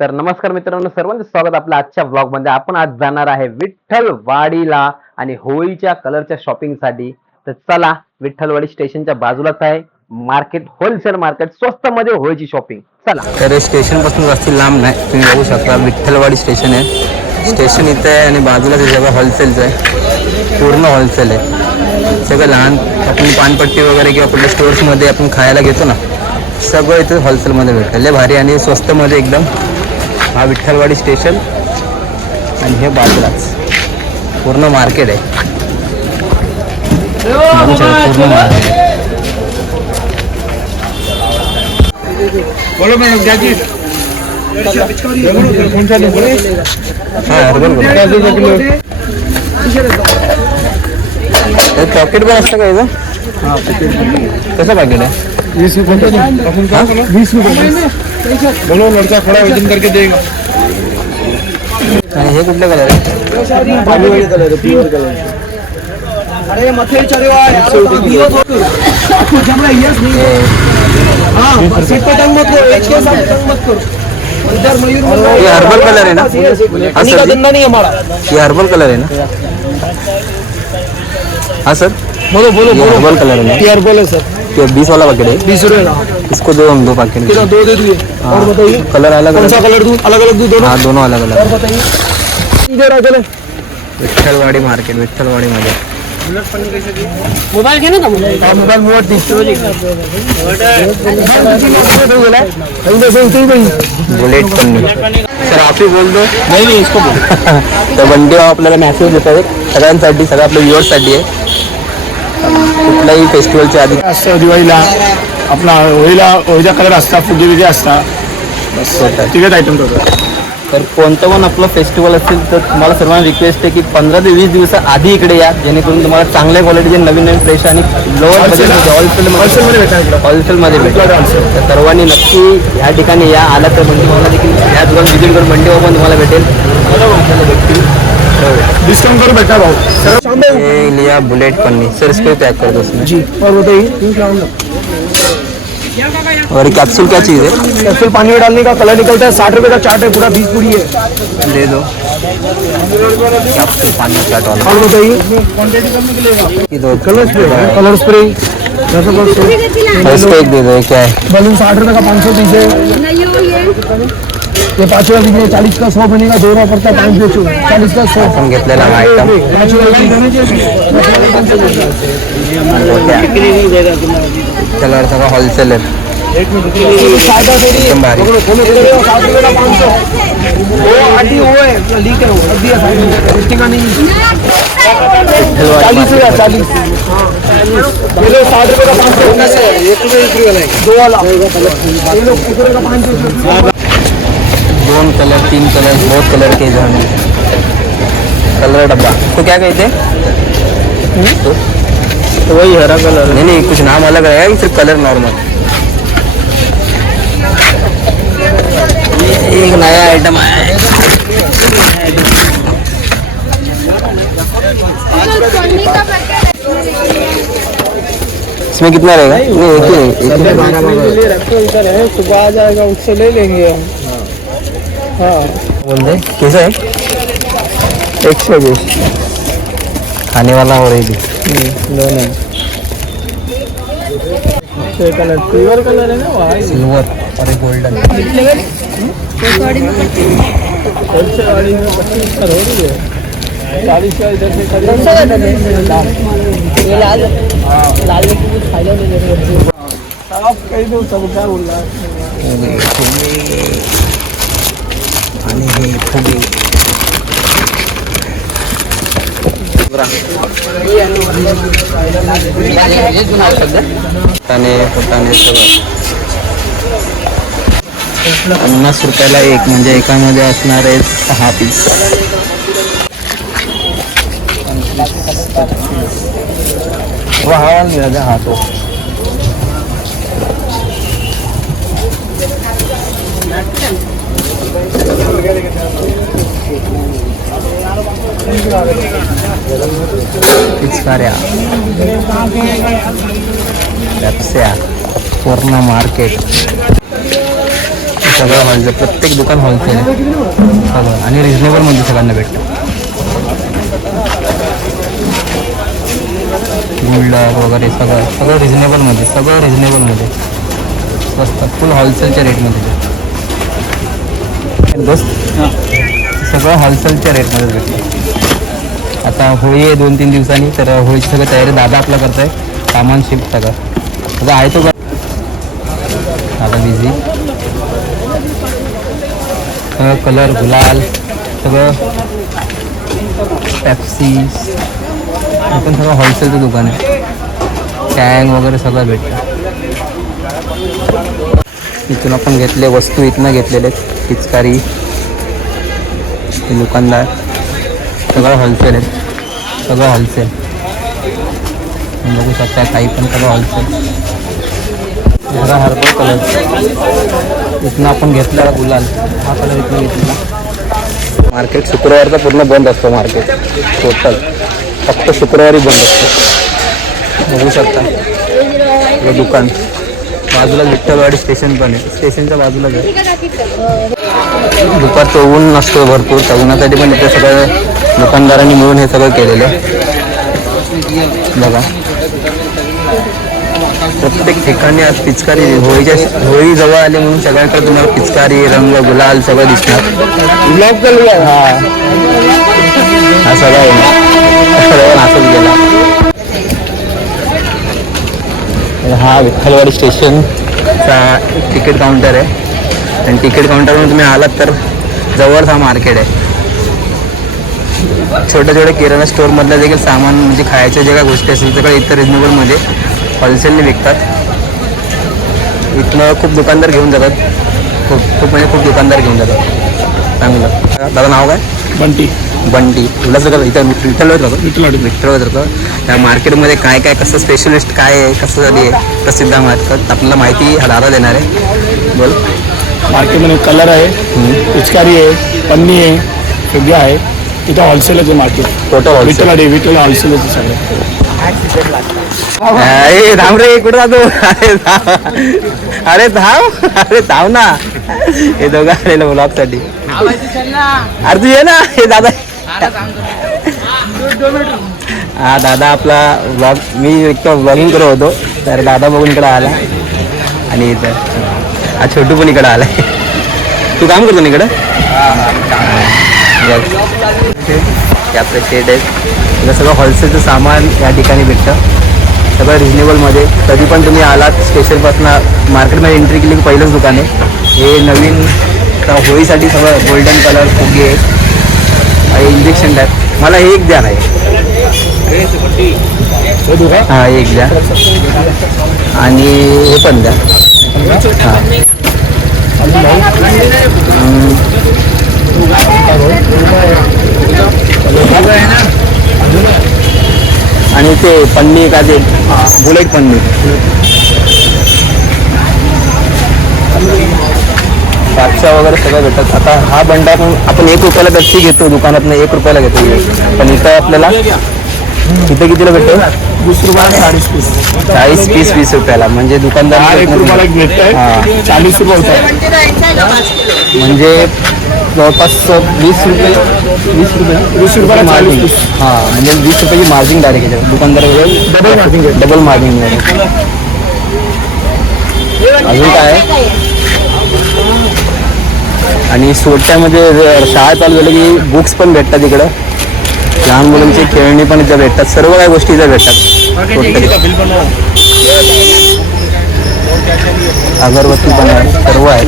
तर नमस्कार मित्रांनो, सर्वांचं स्वागत आपलं आजच्या ब्लॉग मध्ये. आपण आज जाणार आहे विठ्ठलवाडीला आणि होळीच्या कलरच्या शॉपिंग साठी. तर चला, विठ्ठलवाडी स्टेशनच्या बाजूलाच आहे मार्केट, होलसेल मार्केट, स्वस्त मध्ये होळीची शॉपिंग. चला. तर स्टेशन पासून जास्त लांब नाही, तुम्ही बघू शकता विठ्ठलवाडी स्टेशन आहे. स्टेशन इथे आहे आणि बाजूला ते सगळं होलसेलचं आहे, पूर्ण होलसेल आहे. सगळं लहान आपण पानपट्टी वगैरे किंवा कुठल्या स्टोर्समध्ये आपण खायला घेतो ना, सगळं इथे होलसेलमध्ये भेटतं. लय भारी आणि स्वस्तमध्ये एकदम. हा विठ्ठलवाडी स्टेशन आणि हे बाजूलाच पूर्ण मार्केट आहे. पूर्ण मार्केट. बोलो मैडम क्या चीज पॉकेट पण असतं का याचं? कसं पॅकेट आहे? 20 रुपये. 20 रुपये. बोलो लड़का खड़ा वजन करके देगा. आणि हे कुठलं कलर आहे? अरे मथे चढ़े हुआ है आपको जमरा यस नहीं है. हां सेट पे टंग मत करो, एक के साथ टंग मत करो. इधर मयूर ये हर्बल कलर है ना? पानी का धंधा नहीं हमारा. ये हर्बल कलर है ना? हाँ सर, बोलो बोलो ये हर्बल कलर है ना? यार बोले सर. ये 20 वाला पैकेट है. 20 रुपए का. इसको दो, हम 2 पैकेट. कितना? 2 दे दिए. और बताइए कलर अलग कौन अलग? सा कलर दूं? अलग अलग दूं दोनों? हाँ, दोनों अलग और अलग. बताइए इधर आ चले. विठ्ठलवाडी मार्केट, विठ्ठलवाडी मध्ये मोबाइल घेना था. मोबाइल मोबाइल बुलेट पन्नी. सर आप ही बोल दो. नहीं इसको बोल. तर बंडी आपल्याला मॅसेज देतात सगळ्यांसाठी, सगळ्या आपल्या व्ह्युअर्ससाठी आहे. कुठल्याही फेस्टिवलच्या आधी असतं दिवाळीला आपला होळीचा कलर असतात, फुगे असतात. बस तिघच आयटम करतो. तर कोणतं पण आपलं फेस्टिवल असेल तर तुम्हाला सर्वांना रिक्वेस्ट आहे की 15 ते 20 दिवस आधी इकडे या, जेणेकरून तुम्हाला चांगल्या क्वालिटीचे नवीन नवीन फ्रेश आणि लोअर बजेटमध्ये होलसेलमध्ये भेटेल. तर सर्वांनी नक्की ह्या ठिकाणी या. आला तर म्हणजे तुम्हाला देखील ह्या दुकान व्हिजिट करून मंडी पण तुम्हाला भेटेल. डिस्काउंट करो बेटा भाव. ये लिया बुलेट पन्नी. सर इसको पैक कर दो उसमें. जी और बताइए. और ये कैप्सूल क्या चीज़ है? कैप्सूल पानी में डालने का, कलर निकलता है. 60 रुपए का चार्ट है, पूरा 20 पूरी है. दे दो कैप्सूल पानी चाट वाला. और बताइए ये दो कलर स्प्रे. इसको एक दे दो. ये क्या है? बलून 60 रुपए का 500 पीस है. ये 5 वाला दीजिए. 40 का 100 बनेगा. 2 रुपये पड़ता है 5 बेचो. 40 का 100 आपण घेतलेला हा आयटम. 5 कलर सगळं होलसेल आहे. एकदम भारी. 60 रुपए का 500. वो आटी वो है लीक है, वो रख दिया साइड में. उसका नहीं 40 है. 40 किलो 60 रुपए का 500. एक रुपये वाला है. 2 वाला ये लोग 1 रुपए का 500. 2 कलर 3 कलर बहुत कलर के इधर में. कलर डब्बा तो क्या कहते हैं? तो वही हरा कलर. नहीं, कुछ नाम अलग रहेगा कि सिर्फ कलर नॉर्मल? एक नया आइटम आया है. इसमें कितना रहेगा? नहीं, एक ही 12 है. सुबह आ जाएगा, उससे ले लेंगे हम. हाँ बोल दे. कैसा है? 120 खाने वाला और ये भी दोनों. कलर सिल्वर कलर है ना, वो सिल्वर और एक गोल्डन. वाड़ी में 25 का हो रही है. 40 का इधर से लाल लाल कुछ फायदा नहीं दे रहे. आप कह दो सब क्या बोल रहा है. आणि हे फुगे. फुटाणे सगळं 50 रुपयाला एक, म्हणजे एकामध्ये असणार आहे 6 पीस. हा तो पिचकाऱ्या, पेप्स्या, पूर्ण मार्केट. सगळं होलसेल, प्रत्येक दुकान होलसेल आहे सगळं आणि रिजनेबल मध्ये सगळ्यांना भेटतं. गुल्डर वगैरे सगळं रिजनेबलमध्ये, सगळं रिजनेबलमध्ये स्वस्त, फुल होलसेलच्या रेटमध्ये दोस्त, सगळं होलसेलच्या रेटमध्ये भेटतं. आता होळी आहे 2-3 दिवसांनी, तर होळीची सगळं तयारी दादा आपला करत आहे, सामान शिफ्ट सगळं सगळं आहे तो दादा बिझी. सगळं कलर गुलाल सगळं पेप्सी, हे पण सगळं होलसेलचं दुकान आहे. टँग वगैरे सगळं भेटतं. इथून आपण घेतले वस्तू, इथनं घेतलेले आहेत. पिचकारी, दुकानदार, सगळं होलसेल आहे, सगळं होलसेल बघू शकता. काही पण सगळं होलसेल. जरा हर्बल कलर इथनं आपण घेतला गुलाल, हा कलर इथनं घेतला. मार्केट शुक्रवारचा पूर्ण बंद असतो, मार्केट टोटल फक्त शुक्रवारी बंद असतो. बघू शकता हे दुकान. बाजूला विठ्ठलवाडी स्टेशन पण आहे, स्टेशनच्या बाजूलाच आहे. दुपारचं ऊन नसतो भरपूर, त्या उन्हासाठी पण इथे सगळं दुकानदारांनी मिळून हे सगळं केलेलं आहे बघा. प्रत्येक ठिकाणी आज पिचकारी, होळी जवळ आली म्हणून सगळ्यांकडे तुम्हाला पिचकारी, रंग, गुलाल सगळं दिसणार. हा सगळं आहे असंच गेला. हा विठ्ठलवाडी स्टेशनचा तिकीट काउंटर आहे आणि तिकीट काउंटरवरून तुम्ही आलात तर जवळच हा मार्केट आहे. छोट्या छोट्या किराणा स्टोअरमधल्या देखील सामान, म्हणजे खायच्या ज्या काही गोष्टी असतील सगळं इथं रिजनेबलमध्ये होलसेलने विकतात. इथनं खूप दुकानदार घेऊन जातात, खूप म्हणजे खूप दुकानदार घेऊन जातात. चांगलं. दादा नाव काय? बंटी. तुला सगळं इथं विठ्ठलवाडीत राहतो. त्या मार्केटमध्ये काय काय, कसं स्पेशलिस्ट काय आहे, कसं झाली आहे प्रसिद्ध मार्केट, आपल्याला माहिती हा दादा देणार आहे. बोल. मार्केटमध्ये कलर आहे, पिचकारी आहे, पन्नी आहे, सगळं आहे. इथं होलसेलच आहे मार्केट, टोटल विठ्ठल होलसेलच आहे सगळं. अरे थांब रे, कुठं जातो? अरे थांब ना. हे दोघं आलेलं ब्लॉगसाठी. अरे तू ये ना. हे दादा, हा दादा आपला ब्लॉग, मी एक ब्लॉगिंग करत होतो तर दादा बघून इकडं आला आणि इथं हा छोटू पण इकडं आलाय. तू काम करतो ना इकडं? हे आपलं शेड आहे, तुला सगळं होलसेलचं सामान या ठिकाणी भेटतं, सगळं रिजनेबलमध्ये. कधी पण तुम्ही आलात स्टेशनपासून मार्केटमध्ये एंट्री केली की पहिलंच दुकान आहे हे. नवीन होळीसाठी सगळं गोल्डन कलर फुगे, इंजेक्शन टाईप. मला हे एक द्या नाही. हां एक द्या आणि हे पण द्या. हां आणि ते पन्नी का ते बुलेट पन्नी, बादशाह वगैरे सगळं भेटतात. आता हा बंडा आपण 1 रुपयाला गच्ची घेतो दुकानातनं, 1 रुपयाला घेतो. पण इथं आपल्याला इथं कितीला भेटतो? 20 रुपयाला 40 पीस, 40 पीस 20 रुपयाला. म्हणजे दुकानदार 1 रुपयाला भेटतंय, 40 रुपये होतात. म्हणजे जवळपास 20 रुपयाला मार्जिन. हां म्हणजे 20 रुपयाची मार्जिन डायरेक्ट याच्यावर दुकानदार डबल मार्जिन. अजून काय आहे? आणि सोट्यामध्ये शाळा चालू झाली की बुक्स पण भेटतात इकडं, लहान मुलांची खेळणी पण इथं भेटतात, सर्व काही गोष्टी इथं भेटतात. अगरबत्ती पण आहे, सर्व आहे.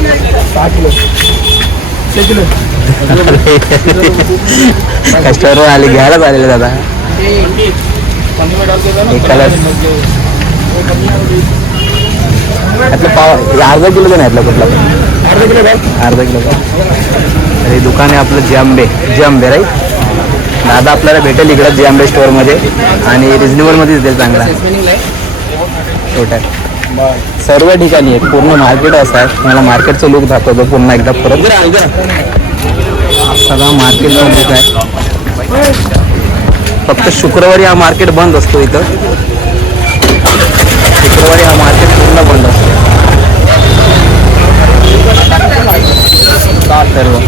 कस्टमर आले, घ्यायलाच आलेले दादा. एकाला यातलं पाव अर्धा किलो नाही, यातला कुठला अर्धा किलो का? अरे दुकान आहे आपलं जे आंबे राईट. दादा आपल्याला भेटेल इकडं जे आंबे स्टोअरमध्ये आणि रिजनेबलमध्येच देईल, चांगला छोटा सर्व ठिकाणी आहे. पूर्ण मार्केट असं आहे. मला मार्केटचं लुक दाखवतो पुन्हा एकदा परत. सगळा मार्केटचा लुक आहे. फक्त शुक्रवारी हा मार्केट बंद असतो. इथं शुक्रवारी हा मार्केट पूर्ण बंद असतो. सर्व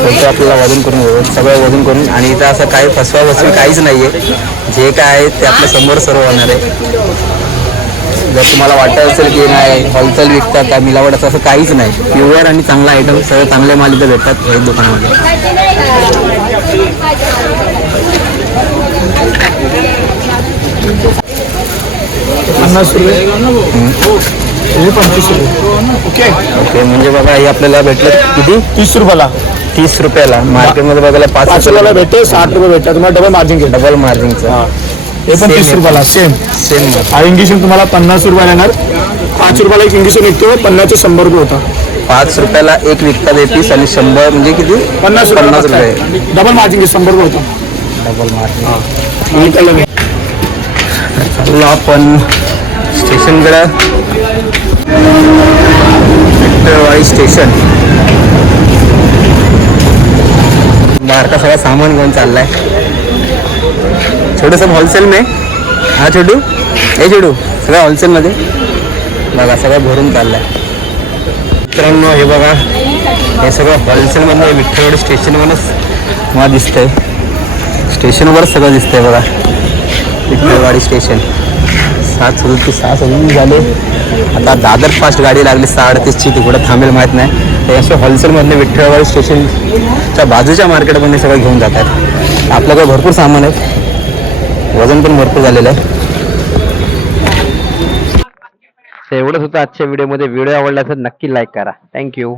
ते आपल्याला वजन करून घेऊ, सगळं वजन करून. आणि इथं असं काही फसवा फसवी काहीच नाही आहे. जे काय आहे ते आपल्या समोर सर्व होणार आहे. जर तुम्हाला वाटत असेल की नाही होलसेल विकतात का मिलावट, असं काहीच नाही. प्युअर आणि चांगला आयटम, सगळं चांगले माल इथं भेटतात या दुकानामध्ये. 50 रुपये हे 25 रुपये. ओके ओके, म्हणजे बघा हे आपल्याला भेटलं किती? 30 रुपयाला. 30 रुपयाला. मार्केटमध्ये बघायला 5 5 रुपयाला भेटते, 60 रुपये भेटतात तुम्हाला. डबल मार्जिन घेतात. डबल मार्जिनचं. हे पण 30 रुपयाला सेम. सेम हा इंग्लिशन तुम्हाला 50 रुपयाला येणार. 5 रुपयाला एक इंग्लिशन विकतो, 50चे 100 रुपये होता. 5 रुपयाला एक विकतात हे पीस आणि 100 म्हणजे किती? 50 रुपये. डबल मार्जिन 100 रुपये होता. Double margin. हा चला आपण स्टेशनकडे. विठ्ठलवाडी स्टेशन. बाहेर का सगळा सामान घेऊन चाललाय. छोटं सब होलसेल में. हा छोटू, हे छोटू, सगळं होलसेलमध्ये बघा सगळं भरून चाललंय. मित्रांनो हे बघा, हे सगळं होलसेलमध्ये विठ्ठलवाडी स्टेशनवरच मला दिसतंय. स्टेशनवरच सगळं दिसतंय बघा. विठ्ठलवाडी स्टेशन. 7:37 झाले. आता दादर फास्ट गाडी लागली 6:38ची, ती कुठं थांबेल माहीत नाही. ते असे होलसेलमधले विठ्ठलवाडी स्टेशनच्या बाजूच्या मार्केटमध्ये सगळं घेऊन जातात. आपल्याकडे भरपूर सामान आहे, वजन पण भरपूर झालेलं आहे. एवढंच होतं आजच्या व्हिडिओमध्ये. व्हिडिओ आवडला तर नक्की लाईक करा. थँक्यू.